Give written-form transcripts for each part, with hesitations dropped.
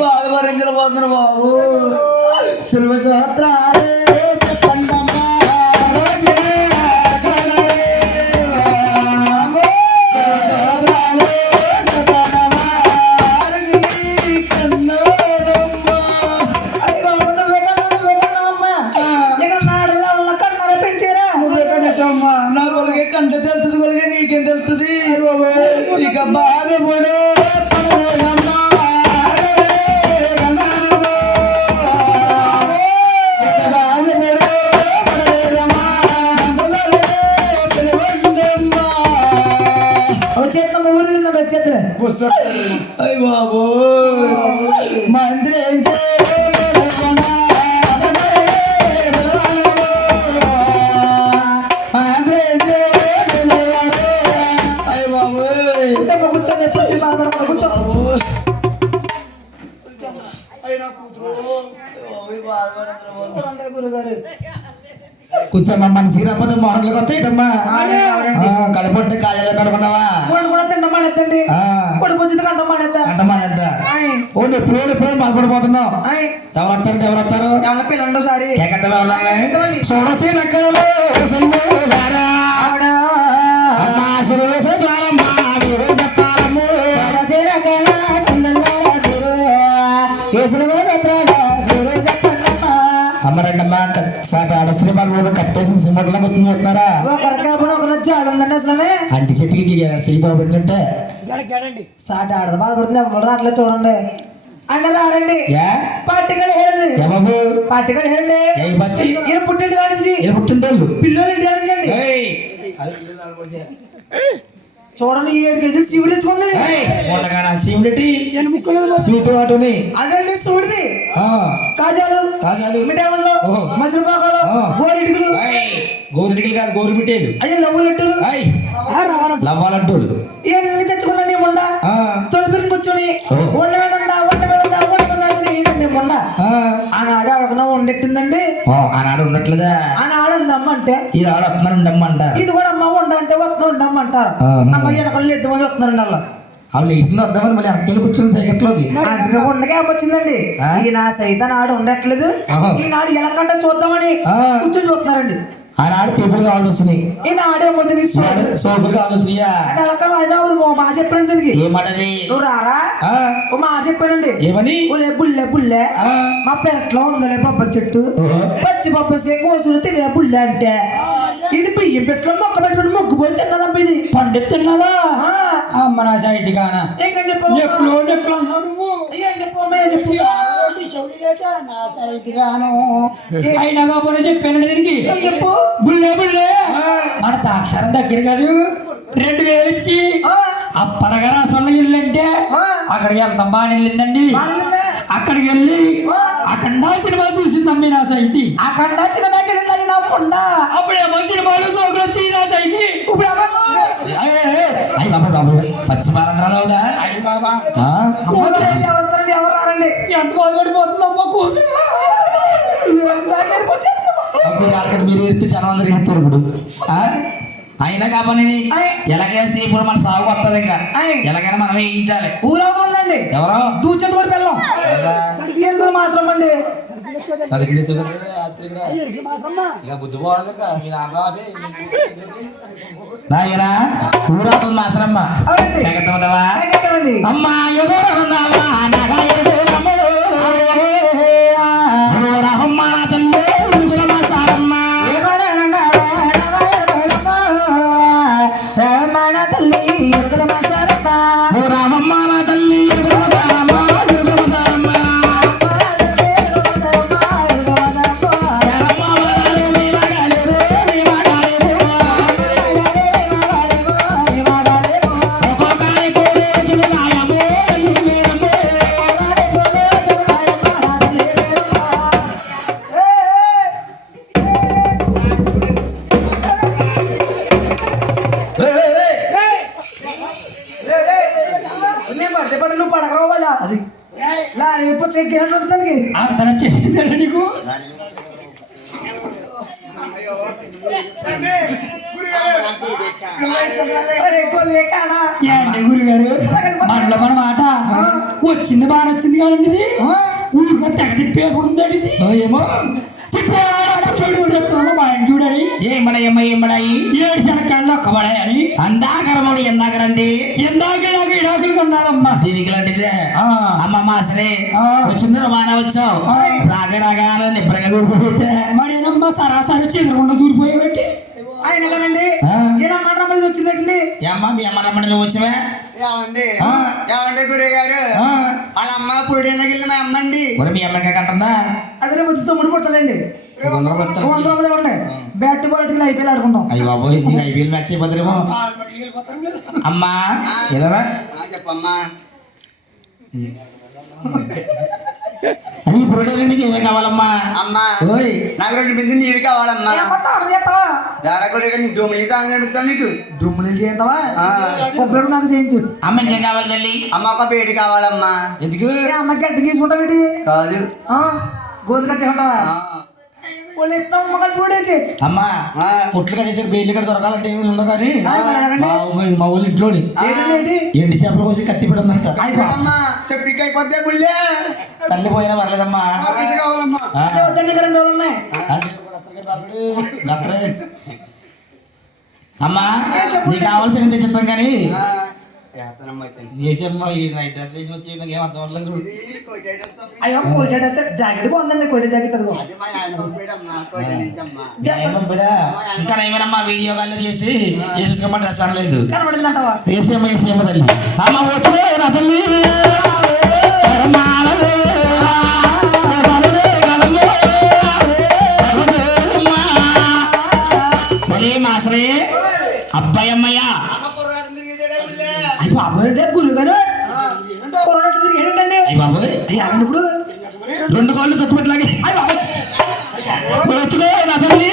బాధ భరించలేకపోతున్నారు బాబు. శిల్వ సహస్రాలే చెప్పండమ్మా. నా కొలిగే కంట తెలుస్తుంది, కొలిగే నీకేం తెలుస్తుంది? ఇక బాధపడు అయ్య బాబు మంత్రి ఏం కూర్చోమ్మా. మంచిగా రాకపోతే మోహన్లకు వస్తాయిటమ్మా. కడపంటే కాయలు కడుకున్నావా? ఎప్పుడు బాధపడిపోతున్నావు. ఎవరు వస్తారు? అమ్మరండమ్మా స్త్రీ బాగా కట్టేసిన సిమెంట్లా మొత్తం చూస్తున్నారా? అంటి చెట్టుకి సీతో పెట్టినట్టే సాటి ఆడదు బాధపడుతుంది. ఎవరు రాట్లే చూడండి అంటే రారండి. పార్టీగా పార్టీగా పుట్టింటి కాడి నుంచి పుట్టింటోళ్ళు పిల్లలు ఇంటి కాడి నుంచి అండి. చూడండి 7 కేజీలు సీవుడు తెచ్చుకుంది. అదండి సూడిది. కాజాలు మిఠాయిలు మసిరిపాకాలు గోరిటికలు. గోరిటికలు కాదు, గోరుమిఠాయిలు. అయ్యో లవ్వులట్టులు లవ్వాలట్టులు ఇవన్నీ తెచ్చుకుందండి. మొండ తొలిపిరి కూర్చొని వండ మీద మొండ ఆనాడు ఆడకన్నా వండెట్టిందండి. ఆనాడు ఉండట్లేదా? ఆనాడు ఉందమ్మ అంటే ఇది ఆడ వస్తున్నారు ఉండమ్మంటారు. ఇది కూడా అమ్మ వండ అంటే వస్తున్నారు ఉండమ్మంటారు. అమ్మ ఎనకళ్ళు ఎద్దుమని వస్తున్నారండి. అలా వాళ్ళు వేసింది వద్దామని మళ్ళీ వెనక్కి కూర్చొని సైకెట్లోకి అంటే ఉండగా వచ్చిందండి. ఈయన సైతం ఆడు ఉండట్లేదు. ఈనాడు ఎలకంట చూద్దామని కూర్చొని చూస్తున్నారండి. ఆనాడు తీపులు కావాల్సి వచ్చినాయి. ఈయన ఆడే ముందు సోపులు కావాల్సి వచ్చినాయా? మాట చెప్పాను దీనికి. ఏమాటది? నువ్వు రారా ఓ మాట చెప్పానండి. ఏమని? బుల్లె బుల్లె మా పెరట్లో ఉందలే పప్ప చెట్టు. పచ్చి పప్పకే కోసులు తినే బుల్లె అంటే ఇది బియ్యం పెట్లో మొక్క పెట్టుకుని మొగ్గు పోయి తిన్నదప్ప. ఇది పండు తిన్నావా? అమ్మ నా సైటి కానా ఇంకా చెప్పు. అయినా కాకపోతే చెప్పానండి దీనికి. చెప్పు. బుల్లే బుల్లే మన దాక్షరం దగ్గర కాదు 2000 ఇచ్చి ఆ పడగరా సొల్ల ఇల్లు అంటే అక్కడికి వెళ్తాం. బాగా వెళ్ళిందండి. అక్కడికి వెళ్ళి అఖండ సినిమా చూసిందమ్మి నా సైతి. అఖండ సినిమాకి వెళ్ళింది నవ్వకుండా. అప్పుడేమో సినిమాలు సోకులు వచ్చి నా సైతి. ఎవరు రారండి. ఎంత బాధపడిపోతుందమ్మా కూతురు. మీరు ఎత్తి జనం అందరు ఎత్తారు. ఇప్పుడు అయినా కాబట్టి ఎలాగేస్తే ఇప్పుడు మన సాగు వస్తుంది. ఇంకా ఎలాగైనా మనం వేయించాలి. ఊరవుతుందండి. ఎవరో దూచేది కూడా పిల్లం మాత్రం అండి. బుద్ధి నాయనా ఊరవుతుంది మాసరమ్మ. అమ్మా అది లారీ విప్పొచ్చి నీకు ఏంటి గురుగారు మనలో మన మాట వచ్చింది బాగా వచ్చింది కదండి ఇది ఊరిగా తెగ తిప్పేసుకుంటుంది ఇది ఏమో చూడండి ఏమడాయి ఏడు శనకాళ్ళు ఒక్క పడాయని అందాకరముడు ఎందాకరండి ఎందాకలాగా ఇడాకులు కొన్నారమ్మా దీనికి లాంటిదే అమ్మమ్మ సరే వచ్చింది బాగా వచ్చావు రాగా నిబ్బరంగా దూరిపోతే మరేనమ్మా సరాసరి చంద్రకుండా దూరిపోయేబట్టి ఆయన కదండి ఇలా మండలం వచ్చిందండి అమ్మ మీ అమ్మ రమ్మంటే వచ్చావా ఏమండి గురే గారు వాళ్ళ అమ్మ పుడినగిల్లి మా అమ్మ అండి మరి మీ అమ్మకి కంటుందా అదే తమ్ముడు పుడతాడండి 100 రూపాయలు బ్యాట్ బాల్ ఐపీఎల్ ఆడుకుంటాం. అయ్యి బాబోయ్ మీరు ఐపీఎల్ మ్యాచ్ అయిపోతారేమో అమ్మా ఎలా చెప్పమ్మా అది పురోడేందుకు ఏమేం కావాలమ్మా అమ్మా ఓయ్ నాకు 2 బిందెలు నీరు కావాలమ్మా డొమ్మిని తాగుతాను నీకు దుమ్ములు చేస్తావా కొబ్బరి నాకు చేయించు అమ్మ ఇంకేం కావాలి తల్లి అమ్మ ఒక వేడి కావాలమ్మా ఎందుకు అమ్మకి గడ్డ గీసుకుంటావు కాదు గోధుగా చేసుకుంటావా అమ్మా పొట్లు కట్టేసారు బేట్లు కట్ట దొరకాలంటే ఏమి ఉండవు కానీ మా ఊళ్ళు ఇంట్లోని ఎండి చేపల కోసం కత్తి పెడుతుందంట సెప్టిక్ అయిపోతే బుల్లే తల్లి పోయినా పర్లేదమ్మా అమ్మా నీకు కావాల్సిన తెచ్చిద్దాం కానీ వేసమ్మా ఈ నైట్ డ్రెస్ వేసి వచ్చి నాకు ఏం అర్థం అవ్వలేదు అయ్యో కోయిట జాకెట్ బాగుందండి కోయిట జాకెట్ అది ఇంకా ఏమైనా వీడియో కాల్ చేసి వేసేసుకోమని డ్రెస్ అనలేదు కనబడిందంటవా వేసేమ్మ తల్లి అమ్మ వచ్చే నా తల్లి మాసరే అబ్బాయి అమ్మయ్య అయ్యి బాబోయ్ గురుగారు కొరడాట తిరిగేటండి అయ్యి బాబోయ్ ఇప్పుడు 2 కాళ్ళు తొట్టుపెట్టలాగే వచ్చుకో నా తల్లి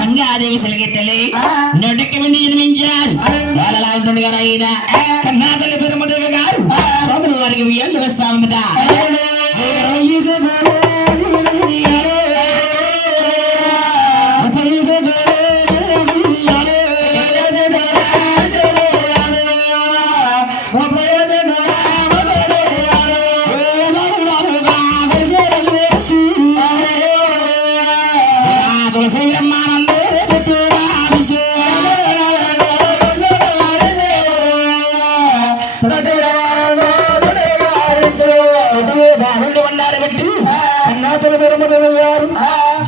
మంగాదేవి సెలగెత్తలే నొడకి మంది జన్మించారు ఎలా ఉంటుంది కదా ఆయన కన్నా తల్లి పెరుమదేవి గారు సోదరు వారికి ఉయ్యాలు వస్తా ఉందట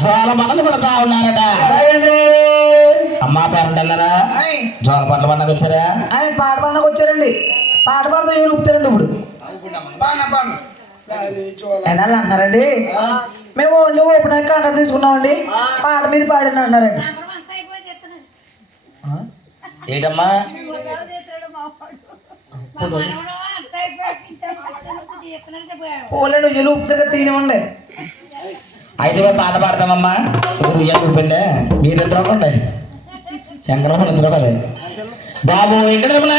జోల మనలు పడతా ఉన్నారట అమ్మా పేరంటారా జోల పట్ల పండుగ వచ్చారా పాట పండుగ వచ్చారండి పాట పాడుతూ ఏమి ఊపుతారండి ఇప్పుడు ఎన్నాళ్ళు అన్నారండి మేము ఓన్లీ ఓపెన్ కాంట్రాక్ట్ తీసుకున్నామండి పాట మీరు పాడిన అన్నారండి ఏంటమ్మా పోలేండి ఉయ్యలు ఊపుతారు తీనివ్వండి అయితే మేము పాట పాడతామమ్మా ఇప్పుడు ఉయ్యాలు ఊపండి మీరు ఇద్దరు అవ్వండి ఎంకరం ఇద్దరు బాబు వెంకటరమణ